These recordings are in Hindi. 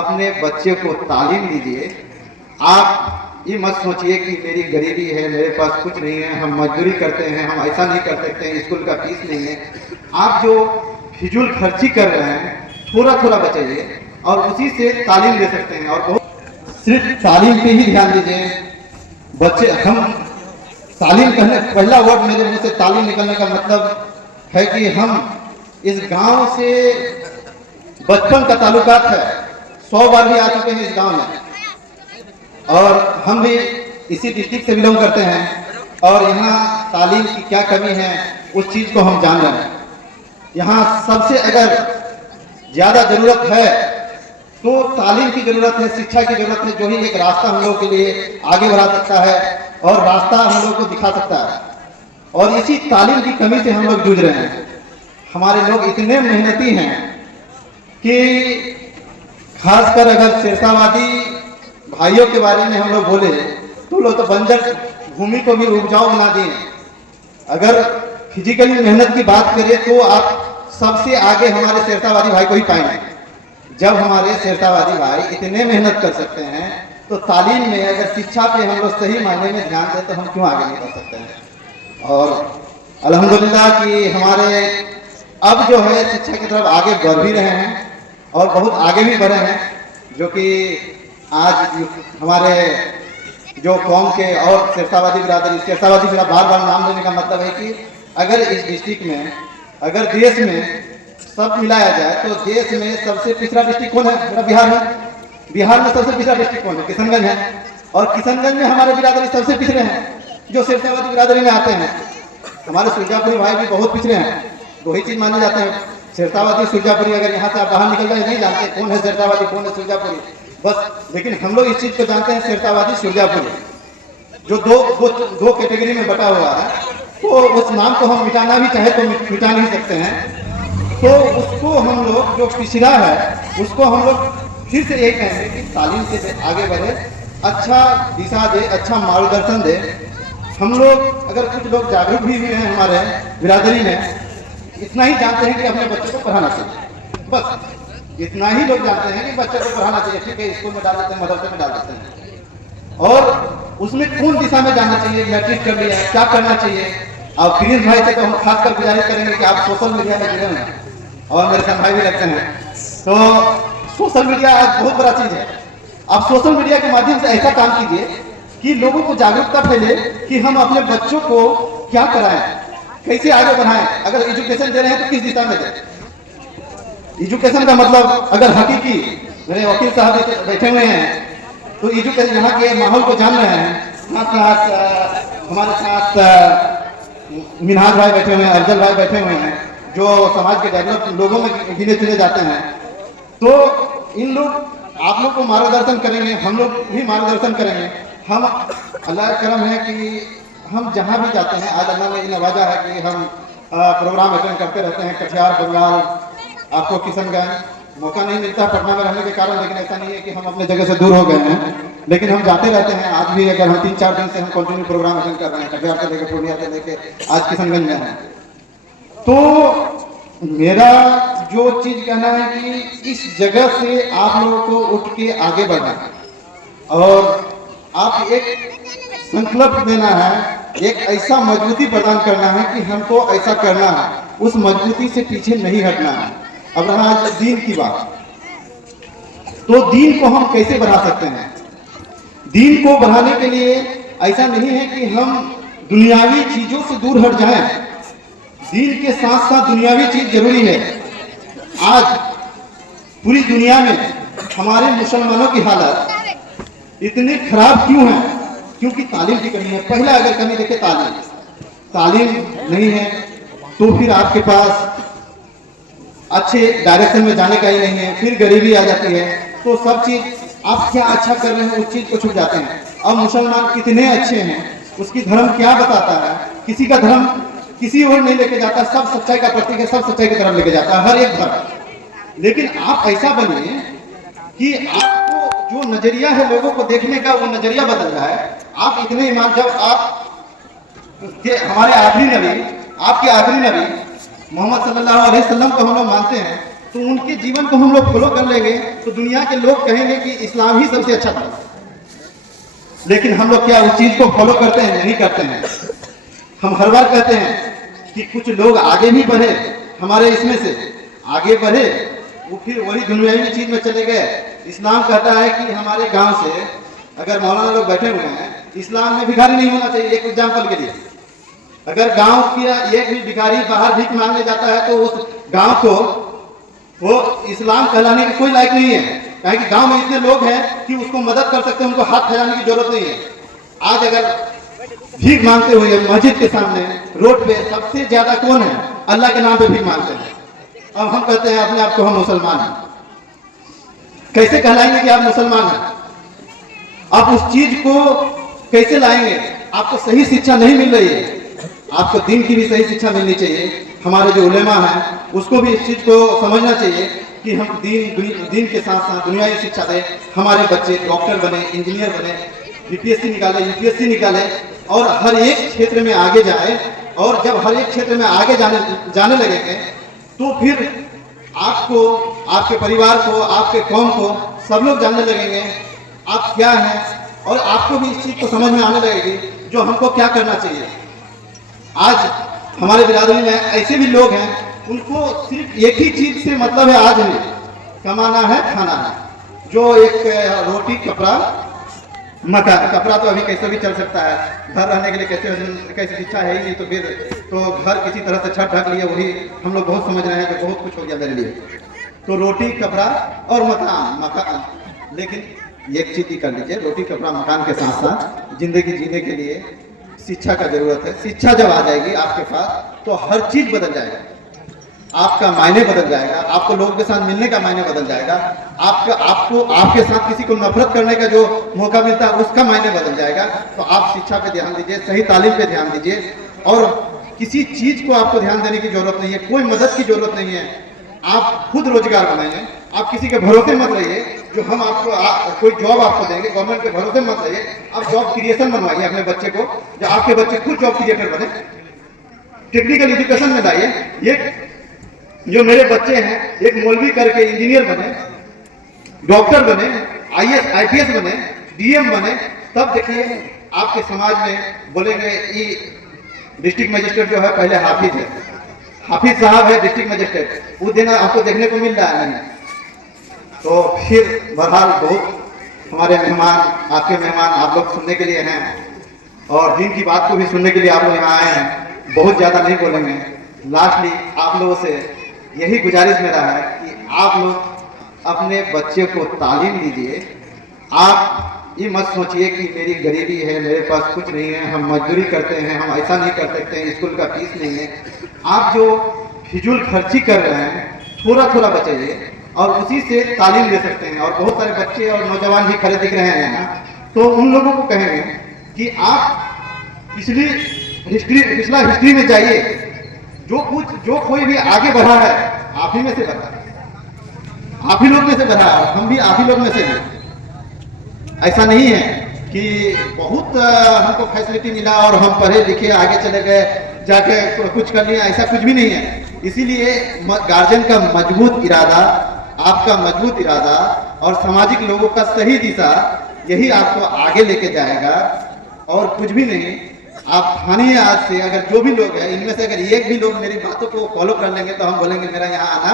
अपने बच्चे को तालीम दीजिए। आप ये मत सोचिए कि मेरी गरीबी है, मेरे पास कुछ नहीं है, हम मजदूरी करते हैं, हम ऐसा नहीं कर सकते हैं, स्कूल का फीस नहीं है। आप जो फिजूल खर्ची कर रहे हैं थोड़ा थोड़ा बचाइए और उसी से तालीम दे सकते हैं। और बहुत सिर्फ तालीम पे ही ध्यान दीजिए। बच्चे हम तालीम कहने, पहला वर्ड मेरे मुंह से तालीम निकलने का मतलब है कि हम इस गांव से बचपन का ताल्लुकात है, 100 बार भी आ चुके हैं इस गांव में, और हम भी इसी डिस्ट्रिक्ट से बिलोंग करते हैं। और यहाँ तालीम की क्या कमी है उस चीज़ को हम जान रहे हैं। यहाँ सबसे अगर ज़्यादा ज़रूरत है तो तालीम की ज़रूरत है, शिक्षा की ज़रूरत है, जो ही एक रास्ता हम लोग के लिए आगे बढ़ा सकता है और रास्ता हम लोग को दिखा सकता है। और इसी तालीम की कमी से हम लोग जूझ रहे हैं। हमारे लोग इतने मेहनती हैं कि खासकर अगर शेरशाहवादी भाइयों के बारे में हम लोग बोले तो लोग तो बंजर भूमि को भी उपजाऊ बना दिए। अगर फिजिकली मेहनत की बात करें तो आप सबसे आगे हमारे शेरशाहवादी भाई को ही पाएंगे। जब हमारे शेरशाहवादी भाई इतने मेहनत कर सकते हैं तो तालीम में अगर शिक्षा पे हम लोग सही मायने में ध्यान दें तो हम क्यों आगे नहीं बढ़ सकते हैं। और अल्हम्दुलिल्लाह कि हमारे अब जो है शिक्षा की तरफ आगे बढ़ भी रहे हैं और बहुत आगे भी बढ़े हैं, जो कि आज हमारे जो कौम के और शेरशाहवादी बिरादरी, शेरशाहवादी फिर बार बार नाम लेने का मतलब है कि अगर इस डिस्ट्रिक्ट में, अगर देश में सब मिलाया जाए तो देश में सबसे पिछड़ा डिस्ट्रिक्ट कौन है? मेरा बिहार है। बिहार में सबसे पिछड़ा डिस्ट्रिक्ट कौन है? किशनगंज है। और किशनगंज में हमारे बिरादरी सबसे पिछड़े हैं जो शेरशाहवादी बिरादरी में आते हैं। हमारे सुरजापुरी भाई भी बहुत पिछड़े हैं। दो ही चीज़ माने जाते हैं, शेरशाहवादी, सुरजापुरी। अगर यहाँ से आप बाहर निकल जाए नहीं जानते कौन है शेरशाहवादी, कौन है सुरजापुरी, बस। लेकिन हम लोग इस चीज़ को जानते हैं, शेरशाहवादी, सुरजापुरी, जो दो कैटेगरी में बटा हुआ है। तो उस नाम को हम मिटाना भी चाहे तो मिटा नहीं सकते हैं। तो उसको हम लोग जो पिछड़ा है उसको हम लोग फिर से यही कहेंगे कि तालीम से आगे बढ़े, अच्छा दिशा दे, अच्छा मार्गदर्शन दे। हम लोग अगर कुछ लोग जागरूक भी हुए हैं हमारे बिरादरी में, इतना ही जानते हैं कि अपने बच्चों को पढ़ाना चाहिए, बस इतना ही लोग जानते हैं कि बच्चे को पढ़ाना चाहिए। ठीक है, स्कूल में डाल देते हैं, मदरसे में डाल देते हैं, और उसमें कौन दिशा में जाना चाहिए, मैट्रिक कर लिया है, क्या करना चाहिए। और प्रिंस भाई से तो हम खासकर गुजारिश करेंगे कि आप सोशल मीडिया में जुड़े हैं, और मेरे साथ भाई भी लगते हैं। तो सोशल मीडिया आज बहुत बड़ा चीज़ है। आप सोशल मीडिया के माध्यम से ऐसा काम कीजिए कि लोगों को जागरूकता फैले कि हम अपने बच्चों को क्या कराएं, कैसे आगे बढ़ाएं। अगर एजुकेशन दे रहे हैं तो किस दिशा में दें। एजुकेशन का मतलब अगर हकीकी, मेरे वकील साहब बैठे हुए हैं तो एजुकेशन यहाँ के माहौल को जान रहे हैं। साथ हमारे साथ मिनहाज भाई बैठे हुए हैं, अफजल भाई बैठे हुए हैं, जो समाज के डेवलप लोगों में गिने चुने जाते हैं। तो इन लोग आप लोग को मार्गदर्शन करेंगे, हम लोग भी मार्गदर्शन करेंगे। हम अल्लाह का करम है कि हम जहाँ भी जाते हैं, आज अल्लाह ने नवाजा है कि हम प्रोग्राम अटेंड करते रहते हैं। कटिहार, बंगाल, आपको किशनगंज, मौका नहीं मिलता पटना में रहने के कारण, लेकिन ऐसा नहीं है कि हम अपने जगह से दूर हो गए हैं, लेकिन हम जाते रहते हैं। आज भी अगर हम 3-4 दिन से हम कंटिन्यू प्रोग्राम अटेंड कर रहे हैं, कटिहार से लेकर पूर्णिया से लेकर आज किशनगंज में हैं। तो मेरा जो चीज़ कहना है कि इस जगह से आप लोगों को उठ के आगे बढ़ना है और आप एक संकल्प देना है, एक ऐसा मजबूती प्रदान करना है कि हमको ऐसा करना है, उस मजबूती से पीछे नहीं हटना है। अब रहा आज दीन की बात, तो दीन को हम कैसे बढ़ा सकते हैं? दीन को बढ़ाने के लिए ऐसा नहीं है कि हम दुनियावी चीजों से दूर हट जाएं, दीन के साथ साथ दुनियावी चीज जरूरी है। आज पूरी दुनिया में हमारे मुसलमानों की हालत इतनी खराब क्यों है? क्योंकि तालीम की कमी है। पहला अगर कमी देखे तालीम नहीं है तो फिर आपके पास अच्छे डायरेक्शन में जाने का ही नहीं है, फिर गरीबी आ जाती है, तो सब चीज आप क्या अच्छा कर रहे हैं उस चीज को छूट जाते हैं। अब मुसलमान कितने अच्छे हैं, उसकी धर्म क्या बताता है, किसी का धर्म किसी और नहीं लेके जाता, सब सच्चाई का प्रतीक है, सब सच्चाई की तरफ लेके जाता है हर एक धर्म। लेकिन आप ऐसा बनिए कि आपको जो नजरिया है लोगों को देखने का, वो नजरिया बदल रहा है। आप इतने ईमान, जब आप हमारे आखिरी नबी, आपके आखिरी नबी मोहम्मद सल्लल्लाहु अलैहि वसल्लम को हम लोग मानते हैं, तो उनके जीवन को हम लोग फॉलो कर लेंगे तो दुनिया के लोग कहेंगे कि इस्लाम ही सबसे अच्छा था। लेकिन हम लोग क्या उस चीज को फॉलो करते हैं? नहीं करते हैं। हम हर बार कहते हैं कि कुछ लोग आगे भी बढ़े, हमारे इसमें से आगे बढ़े, वो फिर वही दुनियावी चीज में चले गए। इस्लाम कहता है कि हमारे गांव से अगर मौलाना लोग बैठे हुए हैं, इस्लाम में भिखारी नहीं होना चाहिए। एक एग्जाम्पल के लिए, अगर गांव की एक भी भिखारी बाहर भीख मांगने जाता है तो उस गांव को वो इस्लाम कहलाने की कोई लायक नहीं है, क्योंकि गांव में इतने लोग हैं कि उसको मदद कर सकते हैं, उनको हाथ फैलाने की जरूरत नहीं है। आज अगर भीख मांगते हुए मस्जिद के सामने रोड पे सबसे ज्यादा कौन है? अल्लाह के नाम पे भीख मांगते हैं। अब हम कहते हैं अपने आप को हम मुसलमान हैं। कैसे कहलाएंगे कि आप मुसलमान हैं? आप उस चीज को कैसे लाएंगे? आपको सही शिक्षा नहीं मिल रही है। आपको दीन की भी सही शिक्षा मिलनी चाहिए। हमारे जो उलेमा हैं उसको भी इस चीज को समझना चाहिए कि हम दीन के साथ साथ दुनियावी शिक्षा दें। हमारे बच्चे डॉक्टर बने, इंजीनियर बने, बीपीएससी निकाले, यूपीएससी निकाले और हर एक क्षेत्र में आगे जाए। और जब हर एक क्षेत्र में आगे जाने लगेंगे तो फिर आपको, आपके परिवार को, आपके कौम को सब लोग जानने लगेंगे आप क्या हैं, और आपको भी इस चीज को समझ में आने लगेगी जो हमको क्या करना चाहिए। आज हमारे बिरादरी में ऐसे भी लोग हैं, उनको सिर्फ एक ही चीज से मतलब है, आज में कमाना है, खाना है। जो एक रोटी, कपड़ा, मकान। कपड़ा तो अभी कैसे भी चल सकता है, घर रहने के लिए कैसे शिक्षा है ही नहीं, तो फिर तो घर किसी तरह से छत ढक लिए, वही हम लोग बहुत समझ रहे हैं कि बहुत कुछ हो गया मेरे लिए। तो रोटी, कपड़ा और मकान। लेकिन एक चीज ही कर लीजिए, रोटी, कपड़ा, मकान के साथ साथ जिंदगी जीने के लिए शिक्षा का जरूरत है। शिक्षा जब आ जाएगी आपके पास तो हर चीज बदल जाएगा। आपका मायने बदल जाएगा, आपको लोगों के साथ मिलने का मायने बदल जाएगा, आपको आपके साथ किसी को नफरत करने का जो मौका मिलता है उसका मायने बदल जाएगा। तो आप शिक्षा पे ध्यान दीजिए, सही तालीम पे ध्यान दीजिए, और किसी चीज को आपको ध्यान देने की जरूरत नहीं है, कोई मदद की जरूरत नहीं है। आप खुद रोजगार बनाइए, आप किसी के भरोसे मत रहिए जो हम आपको कोई जॉब आपको देंगे, गवर्नमेंट के भरोसे मत रहिए। आप जॉब क्रिएशन बनवाइए अपने बच्चे को, जो आपके बच्चे खुद जॉब क्रिएटर बने, टेक्निकल एजुकेशन में लाइए। ये जो मेरे बच्चे हैं, एक मौलवी करके इंजीनियर बने, डॉक्टर बने, आईएएस आईपीएस बने, डीएम बने, तब देखिए आपके समाज में बोलेंगे ये डिस्ट्रिक्ट मजिस्ट्रेट जो है पहले हाफिज है, हाफिज साहब है डिस्ट्रिक्ट मजिस्ट्रेट, वो दिन आपको देखने को मिल रहा है नहीं। तो फिर बहरहाल बहुत हमारे मेहमान, आपके मेहमान, आप लोग सुनने के लिए हैं और दिन की बात को भी सुनने के लिए आप लोग यहाँ आए हैं। बहुत ज़्यादा नहीं बोलेंगे। लास्टली आप लोगों से यही गुजारिश मेरा है कि आप लोग अपने बच्चे को तालीम दीजिए। आप ये मत सोचिए कि मेरी गरीबी है, मेरे पास कुछ नहीं है, हम मजदूरी करते हैं, हम ऐसा नहीं कर सकते हैं, स्कूल का फीस नहीं है। आप जो फिजूल खर्ची कर रहे हैं थोड़ा थोड़ा बचाइए और उसी से तालीम ले सकते हैं। और बहुत सारे बच्चे और नौजवान भी खड़े दिख रहे हैं यहाँ, तो उन लोगों को कहेंगे कि आप पिछला हिस्ट्री में जाइए। जो कोई भी आगे बढ़ा है आप ही में से बढ़ा है, आप ही लोग में से बढ़ा है, हम भी आप ही लोग में से हैं। ऐसा नहीं है कि बहुत हमको फैसिलिटी मिला और हम पढ़े लिखे आगे चले गए, जाके कुछ कर लिया, ऐसा कुछ भी नहीं है। इसीलिए गार्जियन का मजबूत इरादा, आपका मजबूत इरादा और सामाजिक लोगों का सही दिशा, यही आपको आगे लेके जाएगा और कुछ भी नहीं। आप ठानिए आज से, अगर जो भी लोग हैं इनमें से अगर एक भी लोग मेरी बातों को फॉलो कर लेंगे तो हम बोलेंगे मेरा यहाँ आना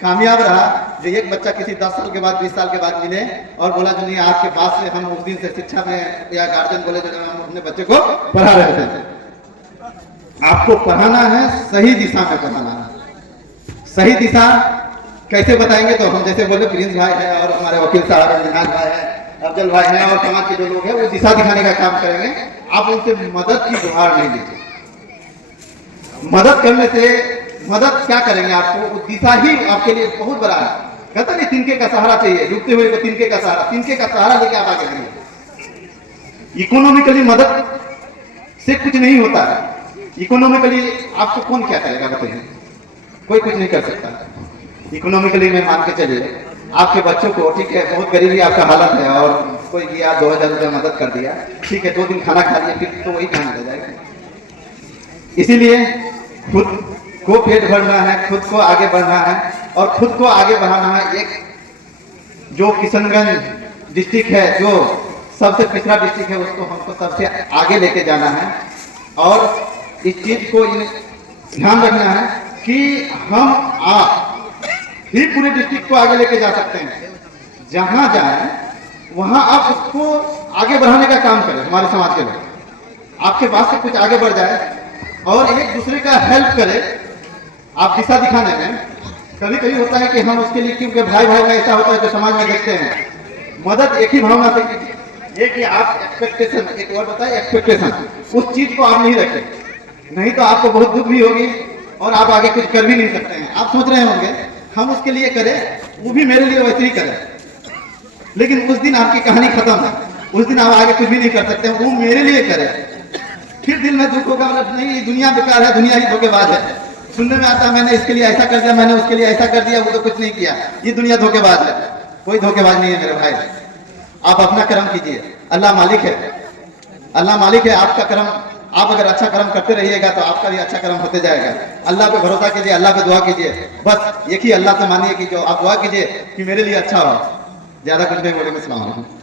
कामयाब रहा। जो एक बच्चा किसी 10 साल के बाद, 20 साल के बाद मिले और बोला जो नहीं आपके पास से हम उस दिन से शिक्षा में, या गार्जियन बोले जो हम अपने बच्चे को पढ़ा रहे थे। आपको पढ़ाना है, सही दिशा में पढ़ाना है। सही दिशा कैसे बताएंगे? तो हम जैसे बोले प्रिंस भाई है और हमारे वकील साहब है, निहाल भाई है, अफजल भाई हैं और समाज के जो लोग हैं वो दिशा दिखाने का काम करेंगे। आप उनसे मदद की गुहार नहीं लीजिए। मदद करने से, मदद क्या करेंगे आपको, वो दिशा ही आपके लिए बहुत बड़ा है। कहता नहीं तिनके का सहारा चाहिए, डूबते हुए को तिनके का सहारा, तिनके का सहारा लेके आप आगे बढ़िए। इकोनॉमिकली मदद से कुछ नहीं होता है। इकोनॉमिकली आपको कौन क्या करेगा बताइए? कोई कुछ नहीं कर सकता। इकोनॉमिकली में मान के चलिए आपके बच्चों को, ठीक है बहुत गरीबी आपका हालत है और कोई गया 2000 रुपया मदद कर दिया, ठीक है 2 दिन खाना खा लिया, फिर तो वही खाना रह जाएगा। इसीलिए खुद को पेट भरना है, खुद को आगे बढ़ना है और खुद को आगे बढ़ाना है। एक जो किशनगंज डिस्ट्रिक्ट है, जो सबसे पिछड़ा डिस्ट्रिक्ट है, उसको हमको सबसे आगे लेके जाना है। और इस चीज को ध्यान रखना है कि हम आप ही पूरे डिस्ट्रिक्ट को आगे लेके जा सकते हैं। जहां जाए वहां आप उसको आगे बढ़ाने का काम करें। हमारे समाज के लोग आपके पास से कुछ आगे बढ़ जाए और एक दूसरे का हेल्प करे। आप दिशा दिखाने में कभी कभी होता है कि हम उसके लिए, क्योंकि भाई भाई में ऐसा होता है जो समाज में देखते हैं, मदद एक ही भावना से कीजिए। ये कि आप एक्सपेक्टेशन, एक और बताए एक्सपेक्टेशन, उस चीज को आप नहीं रखें, नहीं तो आपको बहुत दुख भी होगी और आप आगे कुछ कर भी नहीं सकते हैं। आप सोच रहे होंगे हम उसके लिए करें, वो भी मेरे लिए वैसे ही करे, लेकिन उस दिन आपकी कहानी खत्म है, उस दिन आप आगे कुछ भी नहीं कर सकते। वो मेरे लिए करे, फिर दिल में दुख होगा, मतलब नहीं ये दुनिया बेकार है, दुनिया ही धोखेबाज है। सुनने में आता है मैंने इसके लिए ऐसा कर दिया, मैंने उसके लिए ऐसा कर दिया, वो तो कुछ नहीं किया, ये दुनिया धोखेबाज है। कोई धोखेबाज नहीं है मेरे भाई। आप अपना कर्म कीजिए, अल्लाह मालिक है, अल्लाह मालिक है। आपका कर्म, आप अगर अच्छा कर्म करते रहिएगा तो आपका भी अच्छा कर्म होते जाएगा। अल्लाह पे भरोसा कीजिए, अल्लाह पे दुआ कीजिए, बस एक ही अल्लाह से मानिए कि जो आप दुआ कीजिए कि मेरे लिए अच्छा हो। ज्यादा कुछ नहीं बोलेंगे। अस्सलाम वालेकुम।